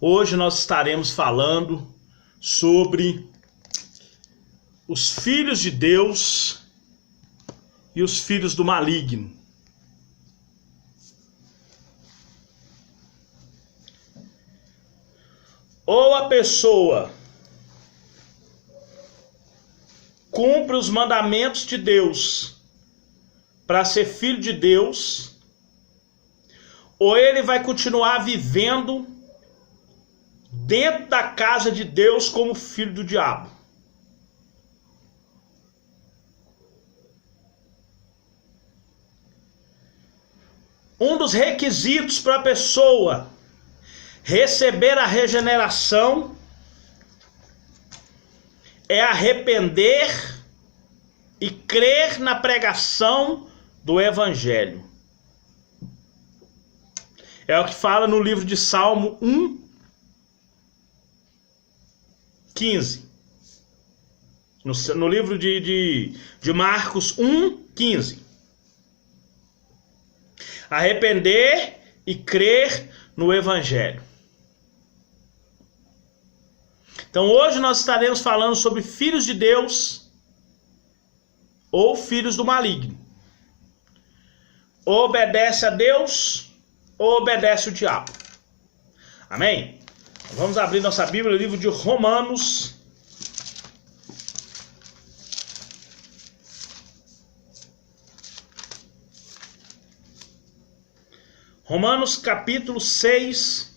Hoje nós estaremos falando sobre os filhos de Deus e os filhos do maligno. Ou a pessoa cumpre os mandamentos de Deus para ser filho de Deus, ou ele vai continuar vivendo dentro da casa de Deus como filho do diabo. Um dos requisitos para a pessoa receber a regeneração é arrepender e crer na pregação do Evangelho. É o que fala no livro de Salmo 1:15. No livro de Marcos 1:15. Arrepender e crer no Evangelho. Então hoje nós estaremos falando sobre filhos de Deus ou filhos do maligno. Ou obedece a Deus ou obedece o diabo. Amém? Vamos abrir nossa Bíblia no livro de Romanos. Romanos capítulo 6.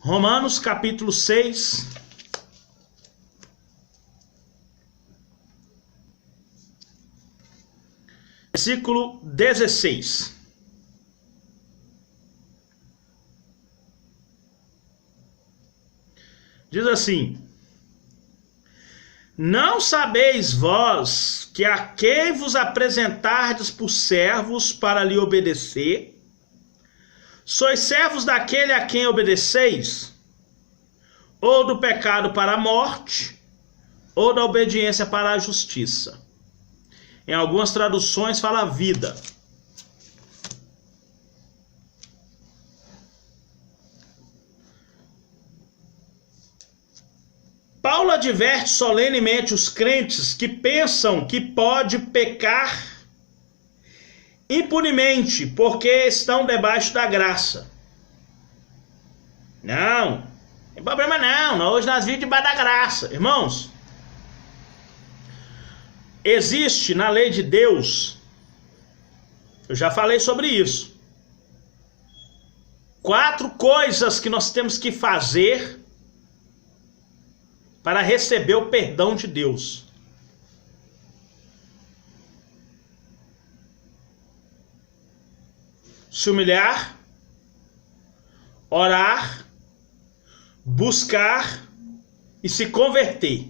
Romanos capítulo 6. Versículo 16. Diz assim: não sabeis vós que a quem vos apresentardes por servos para lhe obedecer, sois servos daquele a quem obedeceis, ou do pecado para a morte, ou da obediência para a justiça. Em algumas traduções fala vida. Paulo adverte solenemente os crentes que pensam que pode pecar impunemente porque estão debaixo da graça. Não tem problema não, hoje nós vivemos debaixo da graça. Irmãos, existe na lei de Deus, eu já falei sobre isso, 4 coisas que nós temos que fazer para receber o perdão de Deus. Se humilhar, orar, buscar e se converter.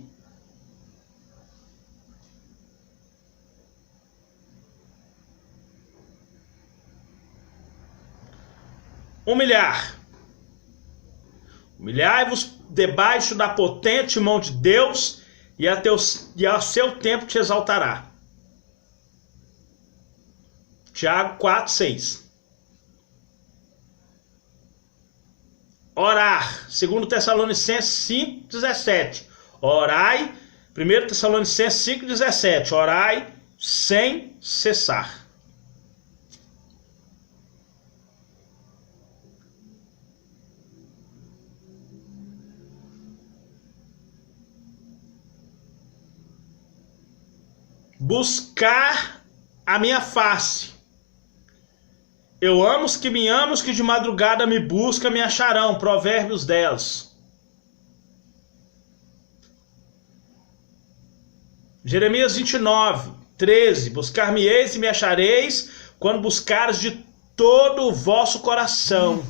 Humilhar. Humilhai-vos debaixo da potente mão de Deus, e a seu tempo te exaltará. Tiago 4:6. Orar, 2 Tessalonicenses 5:17. Orai, 1 Tessalonicenses 5:17. Orai sem cessar. Buscar a minha face. Eu amo os que me amam, os que de madrugada me buscam, me acharão. Provérbios 10. Jeremias 29:13. Buscar-me-eis e me achareis, quando buscares de todo o vosso coração.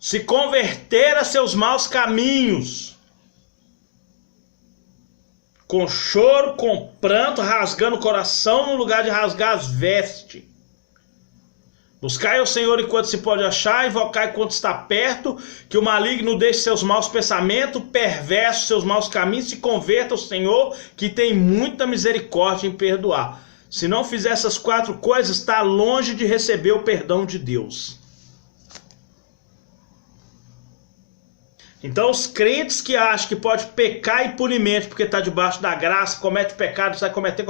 Se converter a seus maus caminhos, com choro, com pranto, rasgando o coração no lugar de rasgar as vestes. Buscai ao Senhor enquanto se pode achar, invocai enquanto está perto, que o maligno deixe seus maus pensamentos, perverso seus maus caminhos, se converta ao Senhor, que tem muita misericórdia em perdoar. se não fizer essas 4 coisas, está longe de receber o perdão de Deus. Então os crentes que acham que pode pecar impunemente porque está debaixo da graça, comete pecado, sai cometer,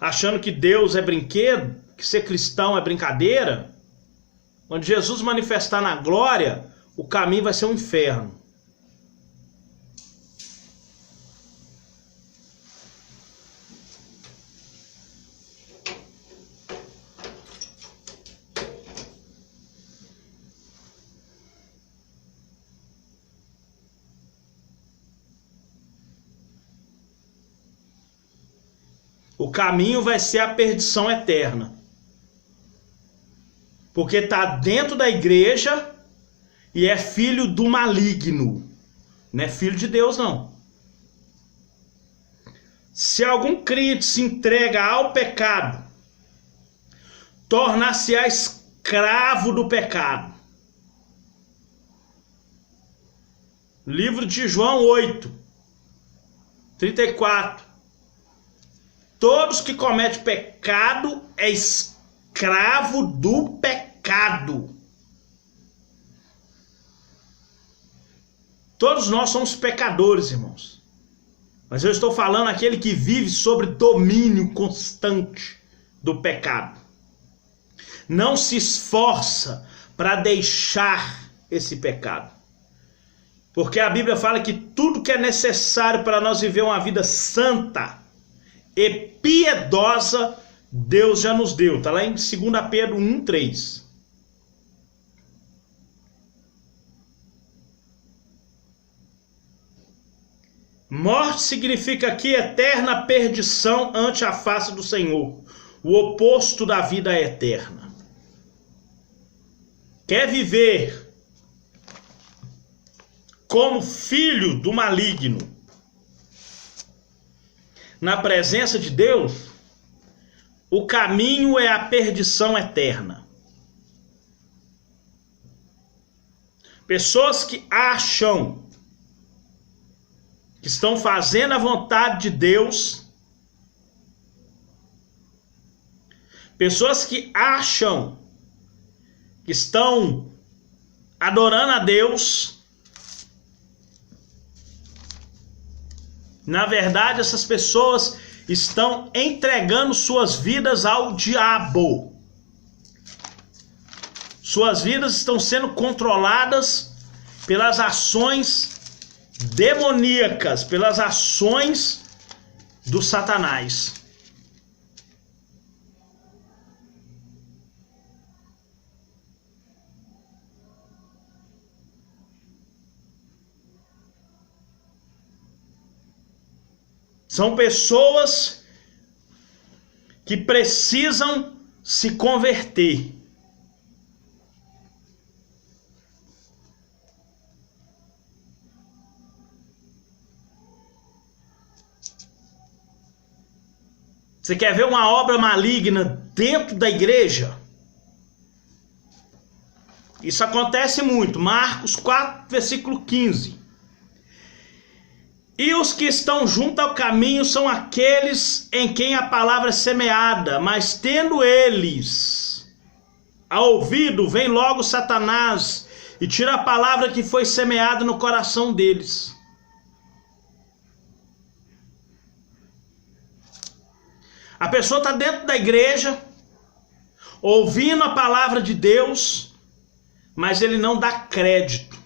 achando que Deus é brinquedo, que ser cristão é brincadeira, quando Jesus manifestar na glória, o caminho vai ser um inferno. O caminho vai ser a perdição eterna. Porque está dentro da igreja e é filho do maligno. Não é filho de Deus, não. Se algum crente se entrega ao pecado, tornar-se-á escravo do pecado. Livro de João 8, 34. Todos que cometem pecado é escravo do pecado. Todos nós somos pecadores, irmãos. Mas eu estou falando aquele que vive sobre domínio constante do pecado. Não se esforça para deixar esse pecado. Porque a Bíblia fala que tudo que é necessário para nós viver uma vida santa e piedosa, Deus já nos deu. Está lá em 2 Pedro 1:3. Morte significa aqui eterna perdição ante a face do Senhor. O oposto da vida eterna. Quer viver como filho do maligno na presença de Deus, o caminho é a perdição eterna. Pessoas que acham que estão fazendo a vontade de Deus, pessoas que acham que estão adorando a Deus, na verdade, essas pessoas estão entregando suas vidas ao diabo. Suas vidas estão sendo controladas pelas ações demoníacas, pelas ações do Satanás. São pessoas que precisam se converter. Você quer ver uma obra maligna dentro da igreja? Isso acontece muito. Marcos 4, versículo 15. E os que estão junto ao caminho são aqueles em quem a palavra é semeada, mas tendo eles a ouvido, vem logo Satanás e tira a palavra que foi semeada no coração deles. A pessoa está dentro da igreja, ouvindo a palavra de Deus, mas ele não dá crédito,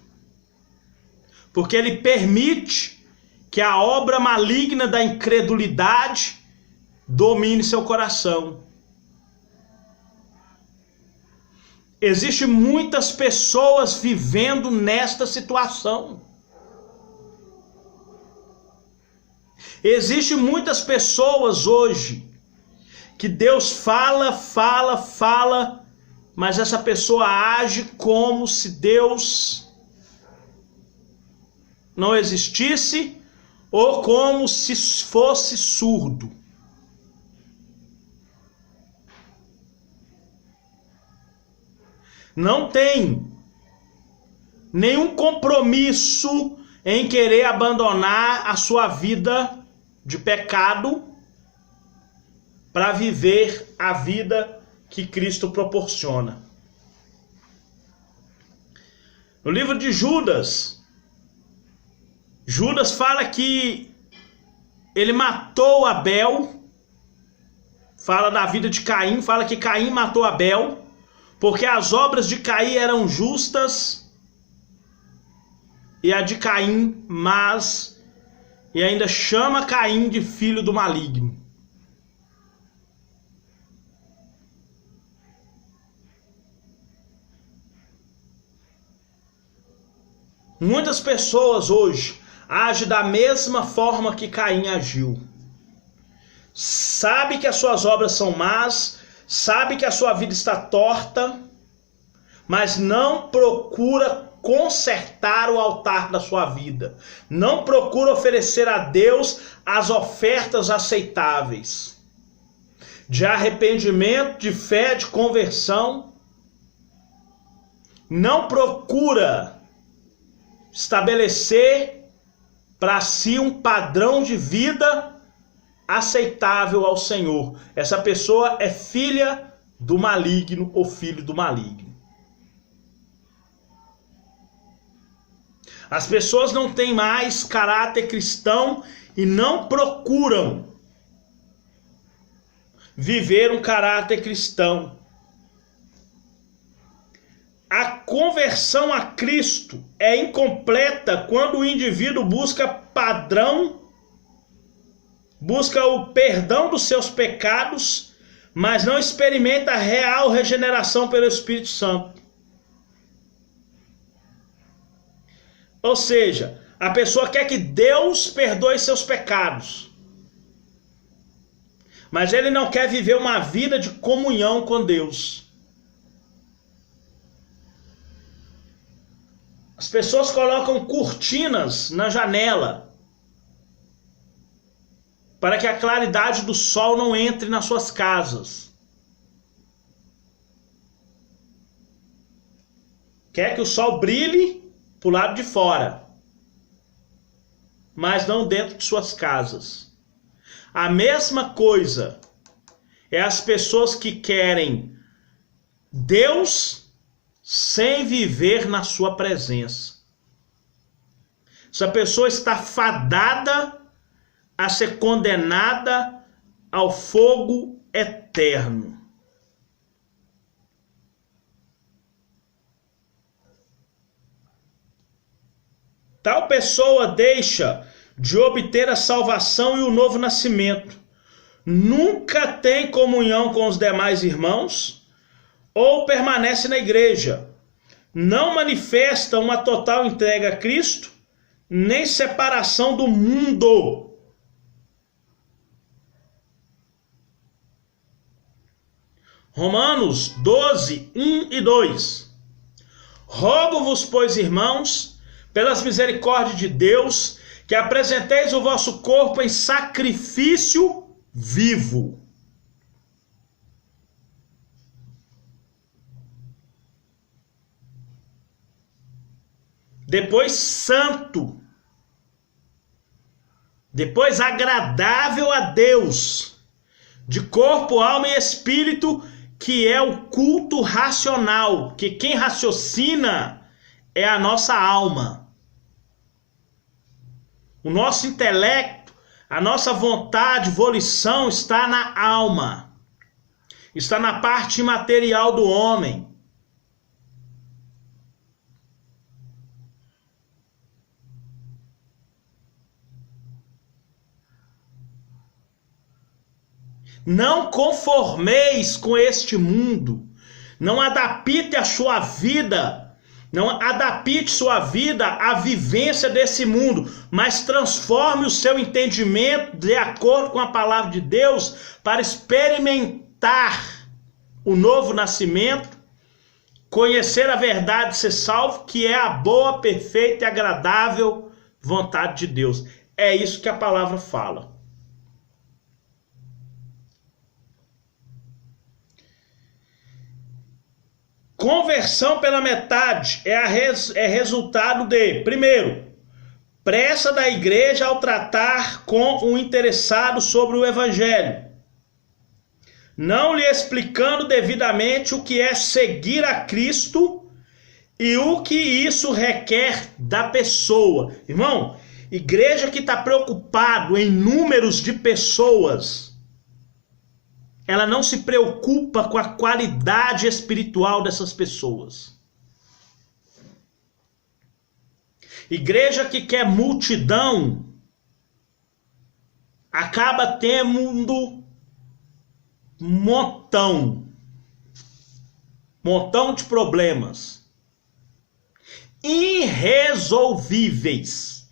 porque ele permite que a obra maligna da incredulidade domine seu coração. Existem muitas pessoas vivendo nesta situação. Existem muitas pessoas hoje que Deus fala, mas essa pessoa age como se Deus não existisse, ou como se fosse surdo. Não tem nenhum compromisso em querer abandonar a sua vida de pecado, para viver a vida que Cristo proporciona. No livro de Judas, Judas fala que ele matou Abel, fala da vida de Caim, fala que Caim matou Abel, porque as obras de Caim eram justas e a de Caim más, e ainda chama Caim de filho do maligno. Muitas pessoas hoje agem da mesma forma que Caim agiu. Sabe que as suas obras são más, sabe que a sua vida está torta, mas não procura consertar o altar da sua vida. Não procura oferecer a Deus as ofertas aceitáveis de arrependimento, de fé, de conversão. Não procura estabelecer para si um padrão de vida aceitável ao Senhor. Essa pessoa é filha do maligno ou filho do maligno. As pessoas não têm mais caráter cristão e não procuram viver um caráter cristão. A conversão a Cristo é incompleta quando o indivíduo busca padrão, busca o perdão dos seus pecados, mas não experimenta a real regeneração pelo Espírito Santo. Ou seja, a pessoa quer que Deus perdoe seus pecados, mas ele não quer viver uma vida de comunhão com Deus. As pessoas colocam cortinas na janela para que a claridade do sol não entre nas suas casas. Quer que o sol brilhe para o lado de fora, mas não dentro de suas casas. A mesma coisa é as pessoas que querem Deus sem viver na sua presença. Essa pessoa está fadada a ser condenada ao fogo eterno. Tal pessoa deixa de obter a salvação e o novo nascimento. Nunca tem comunhão com os demais irmãos ou permanece na igreja. Não manifesta uma total entrega a Cristo, nem separação do mundo. Romanos 12, 1 e 2. Rogo-vos, pois, irmãos, pelas misericórdias de Deus, que apresenteis o vosso corpo em sacrifício vivo. Depois santo. Depois agradável a Deus, de corpo, alma e espírito, que é o culto racional, que quem raciocina é a nossa alma. O nosso intelecto, a nossa vontade, volição está na alma. Está na parte imaterial do homem. Não conformeis com este mundo. Não adapte a sua vida. Não adapte sua vida à vivência desse mundo, mas transforme o seu entendimento de acordo com a palavra de Deus para experimentar o novo nascimento, conhecer a verdade e ser salvo, que é a boa, perfeita e agradável vontade de Deus. É isso que a palavra fala. Conversão pela metade é resultado de, primeiro, pressa da igreja ao tratar com o interessado sobre o evangelho. não lhe explicando devidamente o que é seguir a Cristo e o que isso requer da pessoa. Irmão, igreja que está preocupado em números de pessoas, ela não se preocupa com a qualidade espiritual dessas pessoas. Igreja que quer multidão acaba tendo montão de problemas irresolvíveis.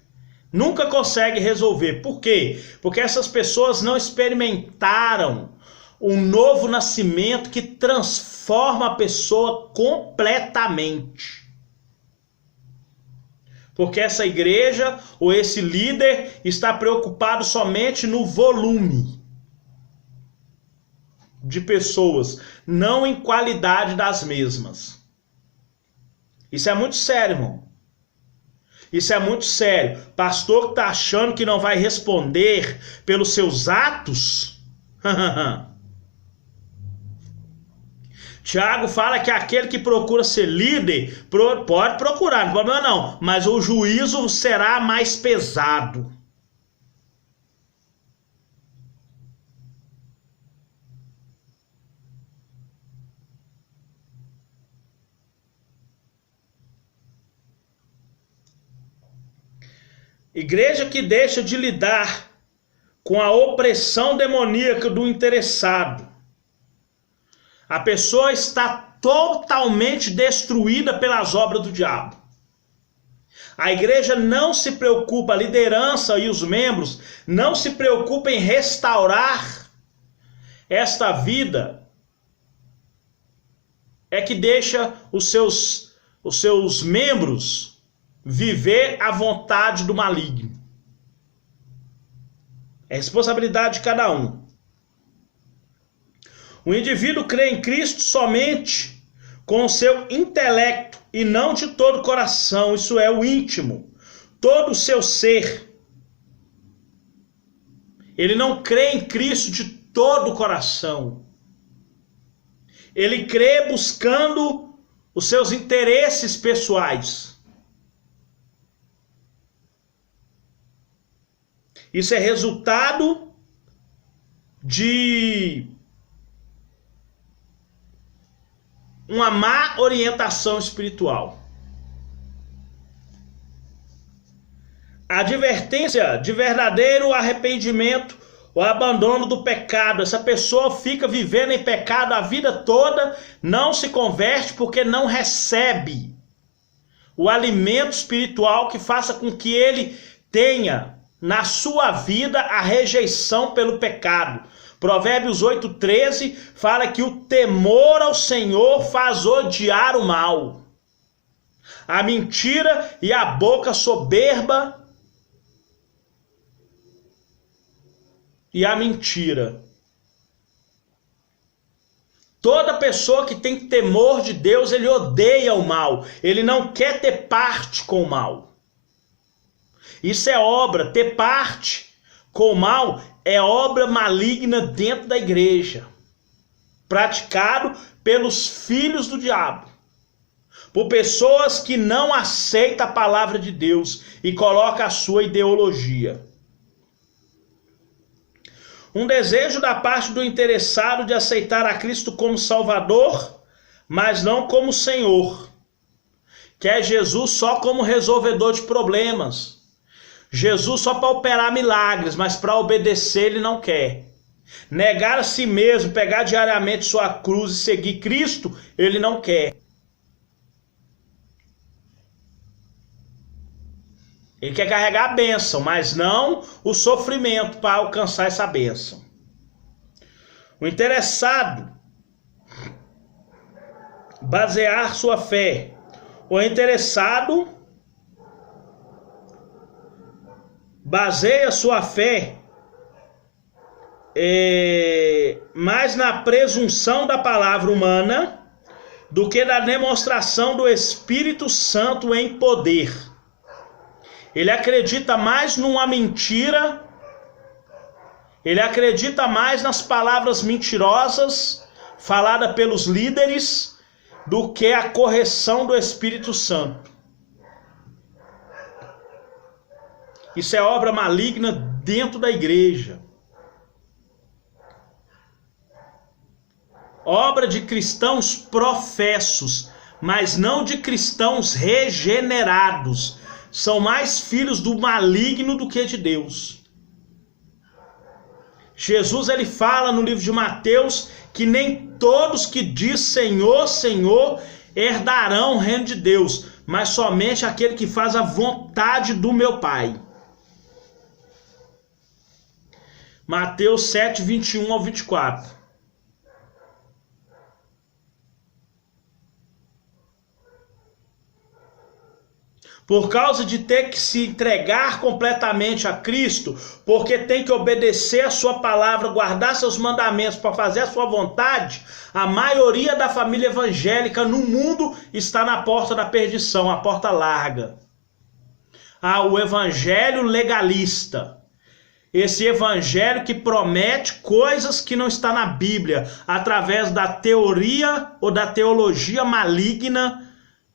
Nunca consegue resolver. Por quê? Porque essas pessoas não experimentaram um novo nascimento que transforma a pessoa completamente. Porque essa igreja ou esse líder está preocupado somente no volume de pessoas, não em qualidade das mesmas. Isso é muito sério, irmão. Isso é muito sério. Pastor que está achando que não vai responder pelos seus atos. Tiago fala que aquele que procura ser líder pode procurar, não tem problema não, mas o juízo será mais pesado. Igreja que deixa de lidar com a opressão demoníaca do interessado. A pessoa está totalmente destruída pelas obras do diabo. A igreja não se preocupa, a liderança e os membros não se preocupam em restaurar esta vida. É que deixa os seus membros viver à vontade do maligno. É responsabilidade de cada um. O indivíduo crê em Cristo somente com o seu intelecto e não de todo o coração. Isso é o íntimo, todo o seu ser. Ele não crê em Cristo de todo o coração. Ele crê buscando os seus interesses pessoais. Isso é resultado de uma má orientação espiritual. A advertência de verdadeiro arrependimento, o abandono do pecado. Essa pessoa fica vivendo em pecado a vida toda, não se converte porque não recebe o alimento espiritual que faça com que ele tenha na sua vida a rejeição pelo pecado. Provérbios 8,13 fala que o temor ao Senhor faz odiar o mal. A mentira e a boca soberba e a mentira. Toda pessoa que tem temor de Deus, ele odeia o mal. Ele não quer ter parte com o mal. Isso é obra, ter parte com o mal é obra maligna dentro da igreja, praticado pelos filhos do diabo, por pessoas que não aceitam a palavra de Deus e colocam a sua ideologia. Um desejo da parte do interessado de aceitar a Cristo como Salvador, mas não como Senhor. Quer Jesus só como resolvedor de problemas. Jesus só para operar milagres, mas para obedecer ele não quer. Negar a si mesmo, pegar diariamente sua cruz e seguir Cristo, ele não quer. Ele quer carregar a bênção, mas não o sofrimento para alcançar essa bênção. O interessado basear sua fé. O interessado baseia sua fé mais na presunção da palavra humana do que na demonstração do Espírito Santo em poder. Ele acredita mais numa mentira Ele acredita mais nas palavras mentirosas faladas pelos líderes do que a correção do Espírito Santo. Isso é obra maligna dentro da igreja. Obra de cristãos professos, mas não de cristãos regenerados. São mais filhos do maligno do que de Deus. Jesus ele fala no livro de Mateus que nem todos que diz Senhor, Senhor herdarão o reino de Deus, mas somente aquele que faz a vontade do meu Pai. Mateus 7, 21 ao 24. Por causa de ter que se entregar completamente a Cristo, porque tem que obedecer a sua palavra, guardar seus mandamentos para fazer a sua vontade, a maioria da família evangélica no mundo está na porta da perdição, a porta larga. O evangelho legalista. Esse evangelho que promete coisas que não está na Bíblia, através da teoria ou da teologia maligna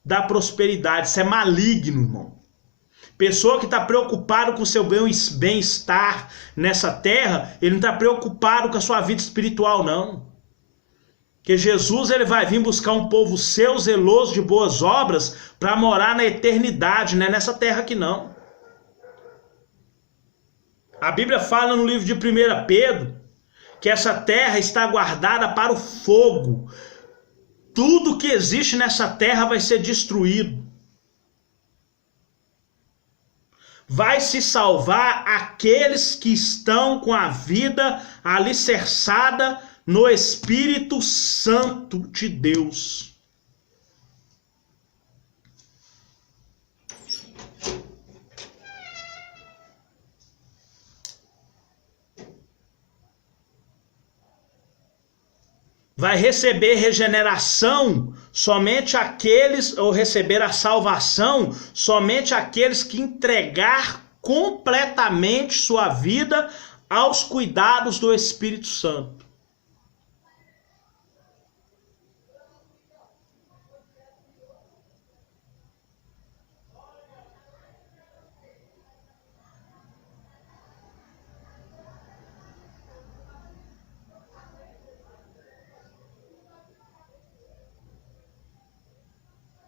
da prosperidade. Isso é maligno, irmão. Pessoa que está preocupado com o seu bem-estar nessa terra, ele não está preocupado com a sua vida espiritual, não. Porque Jesus ele vai vir buscar um povo seu, zeloso de boas obras, para morar na eternidade, não é nessa terra aqui não. A Bíblia fala no livro de 1 Pedro que essa terra está guardada para o fogo. Tudo que existe nessa terra vai ser destruído. Vai se salvar aqueles que estão com a vida alicerçada no Espírito Santo de Deus. Vai receber regeneração somente aqueles, ou receber a salvação somente aqueles que entregar completamente sua vida aos cuidados do Espírito Santo.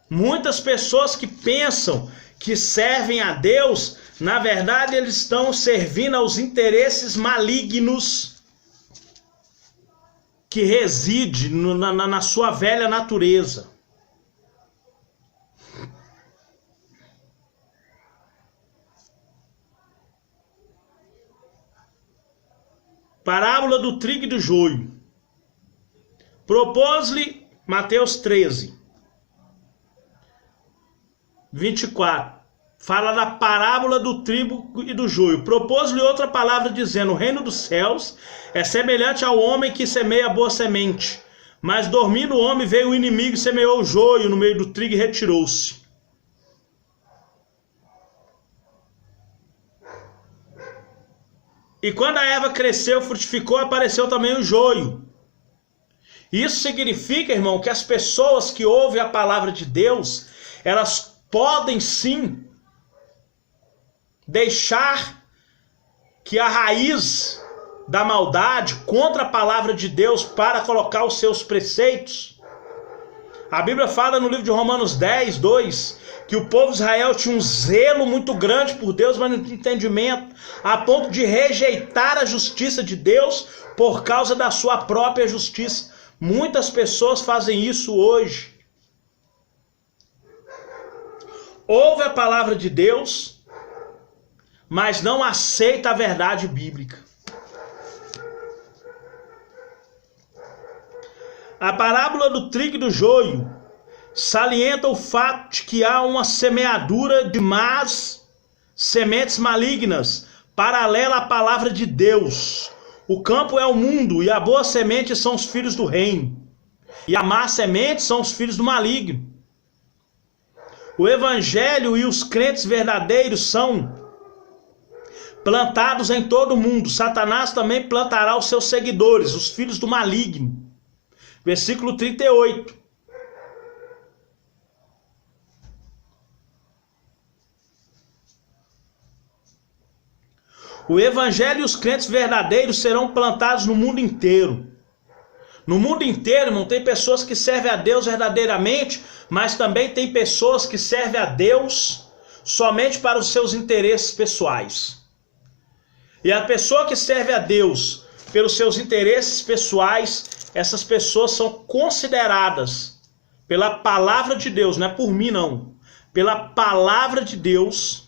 Muitas pessoas que pensam que servem a Deus, na verdade eles estão servindo aos interesses malignos que residem na sua velha natureza. Parábola do trigo e do joio. Propôs-lhe, Mateus 13. 24, fala da parábola do trigo e do joio. Propôs-lhe outra palavra dizendo: o reino dos céus é semelhante ao homem que semeia boa semente. Mas dormindo o homem, veio o inimigo e semeou o joio no meio do trigo e retirou-se. E quando a erva cresceu, frutificou, apareceu também o joio. Isso significa, irmão, que as pessoas que ouvem a palavra de Deus, elas podem sim deixar que a raiz da maldade contra a palavra de Deus para colocar os seus preceitos. A Bíblia fala no livro de Romanos 10, 2, que o povo de Israel tinha um zelo muito grande por Deus, mas não tinha entendimento, a ponto de rejeitar a justiça de Deus por causa da sua própria justiça. Muitas pessoas fazem isso hoje. Ouve a palavra de Deus, mas não aceita a verdade bíblica. A parábola do trigo e do joio salienta o fato de que há uma semeadura de más sementes malignas, paralela à palavra de Deus. O campo é o mundo, e a boa semente são os filhos do reino, e a má semente são os filhos do maligno. O evangelho e os crentes verdadeiros são plantados em todo o mundo. Satanás também plantará os seus seguidores, os filhos do maligno. Versículo 38. O evangelho e os crentes verdadeiros serão plantados no mundo inteiro. No mundo inteiro, não tem pessoas que servem a Deus verdadeiramente, mas também tem pessoas que servem a Deus somente para os seus interesses pessoais. E a pessoa que serve a Deus pelos seus interesses pessoais, essas pessoas são consideradas pela palavra de Deus, não é por mim não, pela palavra de Deus,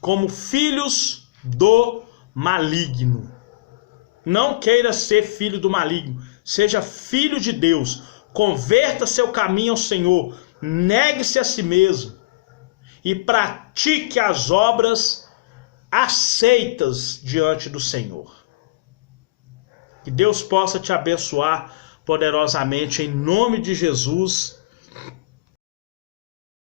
como filhos do maligno. Não queira ser filho do maligno, seja filho de Deus. Converta seu caminho ao Senhor, negue-se a si mesmo e pratique as obras aceitas diante do Senhor. Que Deus possa te abençoar poderosamente em nome de Jesus.